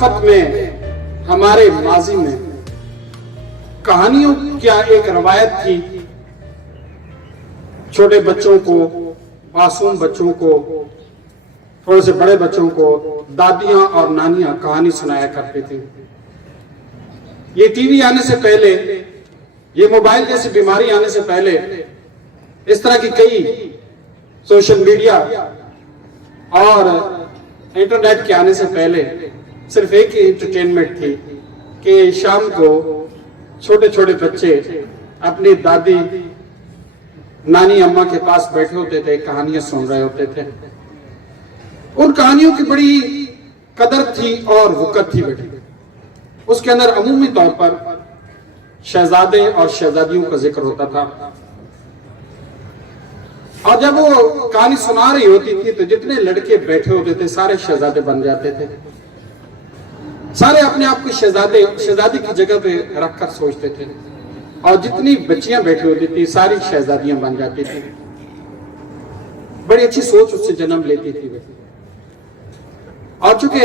सकाफत में, हमारे माजी में कहानियों क्या एक रवायत थी। छोटे बच्चों को, मासूम बच्चों को, थोड़े से बड़े बच्चों को दादियां और नानियां कहानी सुनाया करते थे। ये टीवी आने से पहले, ये मोबाइल जैसी बीमारी आने से पहले, इस तरह की कई सोशल मीडिया और इंटरनेट के आने से पहले सिर्फ एक ही एंटरटेनमेंट थी कि शाम को छोटे छोटे बच्चे अपनी दादी नानी अम्मा के पास बैठे होते थे, कहानियां सुन रहे होते थे। उन कहानियों की बड़ी कदर थी और वक़्त थी बेटे। उसके अंदर अमूमी तौर पर शहजादे और शहजादियों का जिक्र होता था, और जब वो कहानी सुना रही होती थी तो जितने लड़के बैठे होते थे सारे शहजादे बन जाते थे। सारे अपने आप को शहजादी की जगह पे रखकर सोचते थे, और जितनी बच्चियां बैठी होती थी सारी शहजादियां बन जाती थी। बड़ी अच्छी सोच उससे जन्म लेती थी। और चूंकि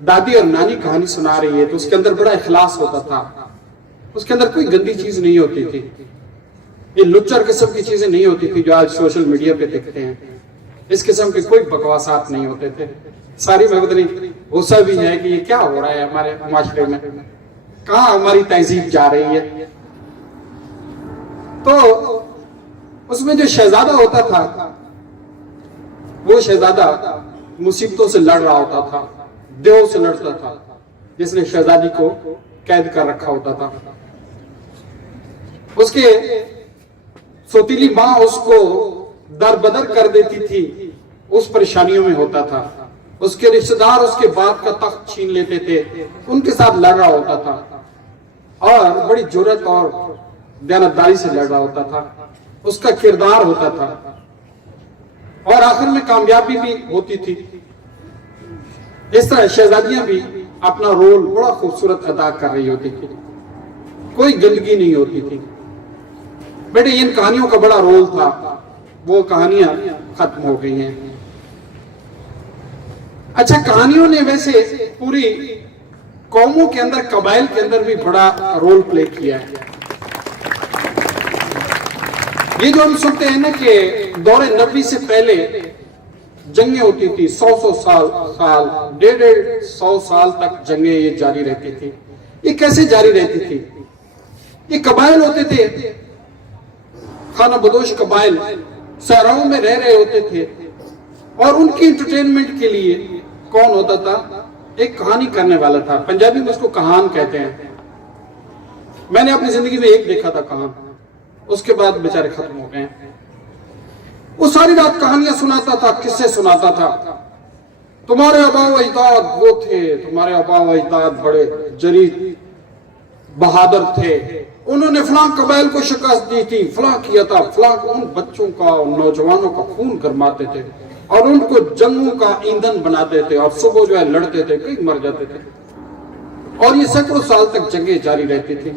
दादी और नानी कहानी सुना रही है तो उसके अंदर बड़ा इखलास होता था, उसके अंदर कोई गंदी चीज नहीं होती थी, ये लुच्चर किस्म की चीजें नहीं होती थी जो आज सोशल मीडिया पे दिखते हैं। इस किस्म के कोई बकवासात नहीं होते थे। सारी मगदनी गुस्सा भी है कि ये क्या हो रहा है हमारे माशरे में, कहाँ हमारी तहजीब जा रही है। तो उसमें जो शहजादा होता था, वो शहजादा मुसीबतों से लड़ रहा होता था, देव से लड़ता था, जिसने शहजादी को कैद कर रखा होता था। उसके सौतीली मां उसको दरबदर कर देती थी, उस परेशानियों में होता था। उसके रिश्तेदार उसके बाप का तख्त छीन लेते थे, उनके साथ लड़ रहा होता था, और बड़ी जुर्रत और दयानतदारी से लड़ रहा होता था। उसका किरदार होता था, और आखिर में कामयाबी भी होती थी। इस तरह शहजादियां भी अपना रोल बड़ा खूबसूरत अदा कर रही होती थी, कोई गंदगी नहीं होती थी। बेटे इन कहानियों का बड़ा रोल था, वो कहानियां खत्म हो गई हैं। अच्छा, कहानियों ने वैसे पूरी कौमों के अंदर, कबाइल के अंदर भी बड़ा रोल प्ले किया है। ये जो हम सुनते हैं ना कि दौरे नबी से पहले जंगें होती थी, 100 साल 150 साल तक जंगें ये जारी रहती थी। ये कैसे जारी रहती थी? ये कबाइल होते थे, खाना बदोश कबाइल सहराओं में रह रहे होते थे, और उनकी एंटरटेनमेंट के लिए कौन होता था? एक कहानी करने वाला था। पंजाबी में उसको कहान कहते हैं। मैंने अपनी जिंदगी में एक देखा था कहान, उसके बाद बेचारे खत्म हो गए। वो सारी रात कहानियां सुनाता था, किस्से सुनाता था। तुम्हारे आबा अजदाद वो थे, तुम्हारे आबा अजदाद बड़े जरीद बहादुर थे, उन्होंने फलां कबाइल को शिकस्त दी थी, फलां किया था, फलां। उन बच्चों का, उन नौजवानों का खून गरमाते थे और उनको जंगों का ईंधन बनाते थे, और सुबह जो है लड़ते थे, कई मर जाते थे, और ये सैकड़ों साल तक जंगें जारी रहती थी।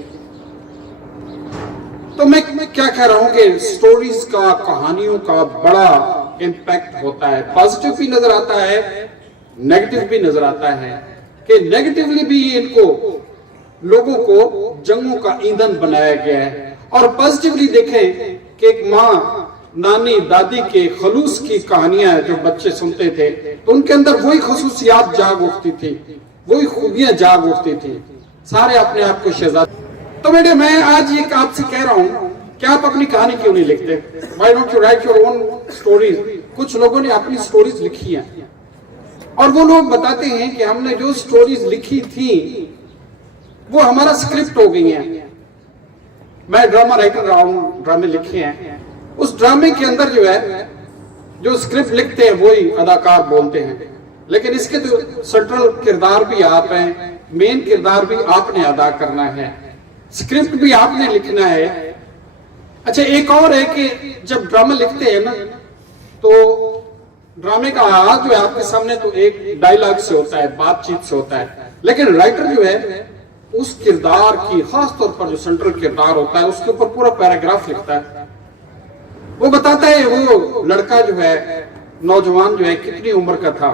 तो मैं क्या कह रहा हूं कि स्टोरीज का, कहानियों का बड़ा इंपैक्ट होता है। पॉजिटिव भी नजर आता है, नेगेटिव भी नजर आता है, कि नेगेटिवली भी इनको लोगों को जंगों का ईंधन बनाया गया है, और पॉजिटिवली देखें कि एक माँ, नानी, दादी के खलूस की कहानियां जो बच्चे सुनते थे तो उनके अंदर वही खसूसियात जाग उठती थी, वही खूबियां जाग उठती थी, सारे अपने आप को शहजाद। तो बेटे मैं आज ये आपसे कह रहा हूं कि आप अपनी कहानी क्यों नहीं लिखते? Why don't you right your own stories? कुछ लोगों ने अपनी स्टोरीज लिखी हैं, और वो लोग बताते हैं कि हमने जो स्टोरीज लिखी थी वो हमारा स्क्रिप्ट हो गई हैं। मैं ड्रामा राइटर रहा हूं, ड्रामे लिखे हैं। उस ड्रामे के अंदर जो है, जो स्क्रिप्ट लिखते हैं वही अदाकार बोलते हैं, लेकिन इसके तो सेंट्रल किरदार भी आप हैं, मेन किरदार भी आपने अदा करना है, स्क्रिप्ट भी आपने लिखना है। अच्छा, एक और है कि जब ड्रामा लिखते हैं ना, तो ड्रामे का आगाज जो है आपके सामने तो एक डायलॉग से होता है, बातचीत से होता है, लेकिन राइटर जो है उस किरदार की, खास तौर पर जो सेंट्रल किरदार होता है, उसके ऊपर पूरा पैराग्राफ लिखता है। वो बताता है वो लड़का जो है, नौजवान जो है, कितनी उम्र का था,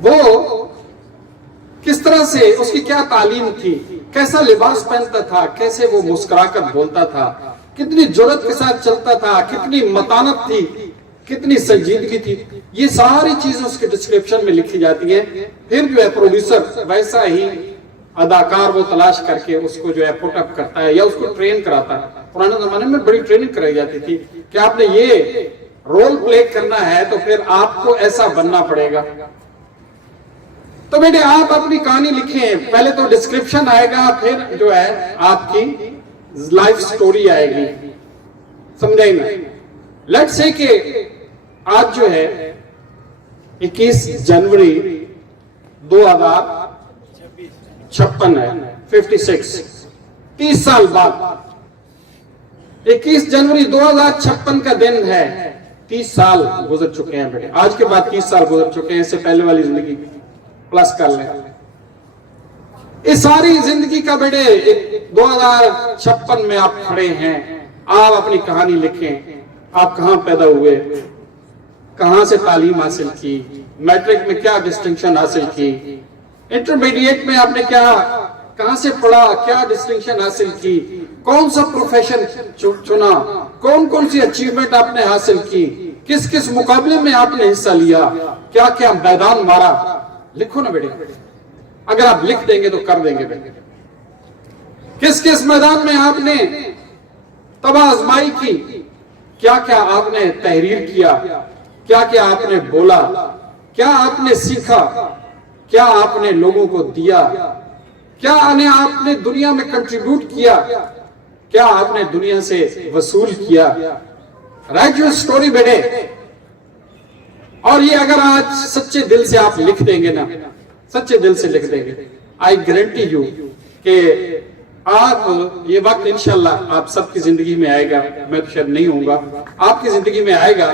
वो किस तरह से उसकी क्या तालीम थी, कैसा लिबास पहनता था, कैसे वो मुस्कुराकर बोलता था, कितनी जुर्रत के साथ चलता था, कितनी मतानत थी, कितनी संजीदगी थी, ये सारी चीजें उसके डिस्क्रिप्शन में लिखी जाती है। फिर जो है प्रोड्यूसर वैसा ही अदाकार वो तलाश करके उसको जो है पुटअप करता है या उसको ट्रेन कराता है। पुराने जमाने में बड़ी ट्रेनिंग कराई जाती थी कि आपने ये रोल प्ले करना है तो फिर आपको ऐसा बनना पड़ेगा। तो बेटे आप अपनी कहानी लिखें, पहले तो डिस्क्रिप्शन आएगा, फिर जो है आपकी लाइफ स्टोरी आएगी, समझाई ना। लेट्स से कि आज जो है 21 जनवरी 2056 है, 56, 30 साल बाद 21 जनवरी 2056 का दिन है। 30 साल गुजर चुके हैं बेटे, आज के बाद 30 साल गुजर चुके हैं, इससे पहले वाली जिंदगी प्लस कर लें। इस सारी जिंदगी का बेटे 2056 में आप खड़े हैं, आप अपनी कहानी लिखें। आप कहां पैदा हुए, कहां से तालीम हासिल की, मैट्रिक में क्या डिस्टिंक्शन हासिल की, इंटरमीडिएट में आपने क्या कहां से पढ़ा, क्या डिस्टिंक्शन हासिल की, कौन सा प्रोफेशन चुना, कौन कौन सी अचीवमेंट आपने हासिल की, किस किस मुकाबले में आपने हिस्सा लिया, क्या क्या मैदान मारा, लिखो ना बेटे। अगर आप लिख देंगे तो कर देंगे बेटे। किस किस मैदान में आपने तबाह आजमाई की, क्या क्या आपने तहरीर किया, क्या क्या आपने बोला, क्या आपने सीखा, क्या आपने लोगों को दिया, क्या आपने दुनिया में कंट्रीब्यूट किया, क्या आपने दुनिया से वसूल किया। राइट योर स्टोरी बेटे। और ये अगर आज सच्चे दिल से आप लिख देंगे ना, सच्चे दिल से लिख देंगे, आई गारंटी यू कि आप ये वक्त इंशाल्लाह आप सबकी जिंदगी में आएगा, मैं तो शायद नहीं होऊंगा, आपकी जिंदगी में आएगा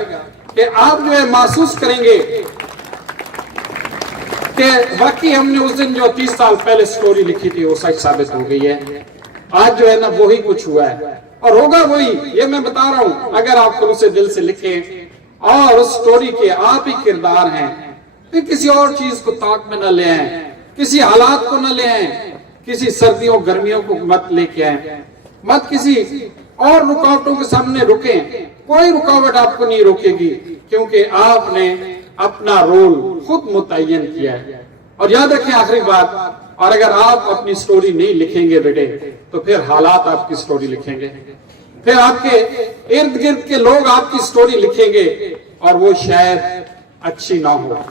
कि आप जो है महसूस करेंगे कि वाकई हमने उस दिन जो 30 साल पहले स्टोरी लिखी थी वो सच साबित हो गई है। आज जो है ना वही कुछ हुआ है और होगा वही, ये मैं बता रहा हूं। अगर आप खुद से दिल से लिखें और उस स्टोरी के आप ही किरदार हैं, फिर किसी और चीज को ताक में न ले आए, किसी हालात को न ले आए, किसी सर्दियों गर्मियों को मत लेके आए, मत किसी और रुकावटों के सामने रुके। कोई रुकावट आपको नहीं रोकेगी क्योंकि आपने अपना रोल खुद मुतय्यन किया है। और याद रखें आखिरी बात, और अगर आप अपनी स्टोरी नहीं लिखेंगे बेटे तो फिर हालात आपकी स्टोरी लिखेंगे, फिर आपके इर्द गिर्द के लोग आपकी स्टोरी लिखेंगे और वो शायद अच्छी ना हो,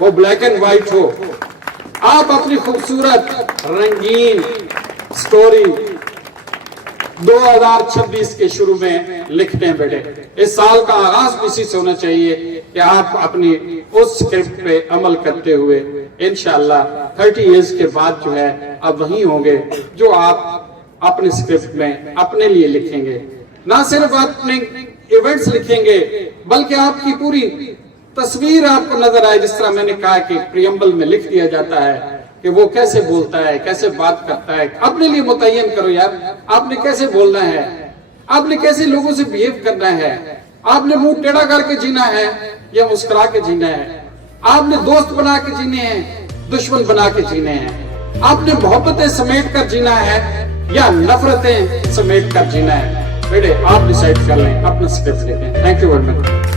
वो ब्लैक एंड व्हाइट हो। आप अपनी खूबसूरत रंगीन स्टोरी 2026 के शुरू में लिखते हैं बेटे। इस साल का आगाज भी इसी से होना चाहिए कि आप अपनी उस स्क्रिप्ट पे अमल करते हुए इंशाअल्लाह 30 इयर्स के बाद जो है आप वही होंगे जो आप अपने स्क्रिप्ट में अपने लिए लिखेंगे। ना सिर्फ अपने इवेंट्स लिखेंगे बल्कि आपकी पूरी तस्वीर आपको नजर आए। जिस तरह मैंने कहा कि प्रियम्बल में लिख दिया जाता है कि वो कैसे बोलता है, कैसे बात करता है। अपने लिए मुतय्यन करो यार, आपने कैसे बोलना है, आपने कैसे लोगों से बिहेव करना है, आपने मुंह टेढ़ा करके जीना है या मुस्कुरा के जीना है, आपने दोस्त बना के जीने हैं, दुश्मन बना के जीने हैं, आपने मोहब्बतें समेट कर जीना है या नफरतें समेट कर जीना है। बेटे आप डिसाइड कर लें, अपना स्क्रिप्ट लिखें। Thank you very much.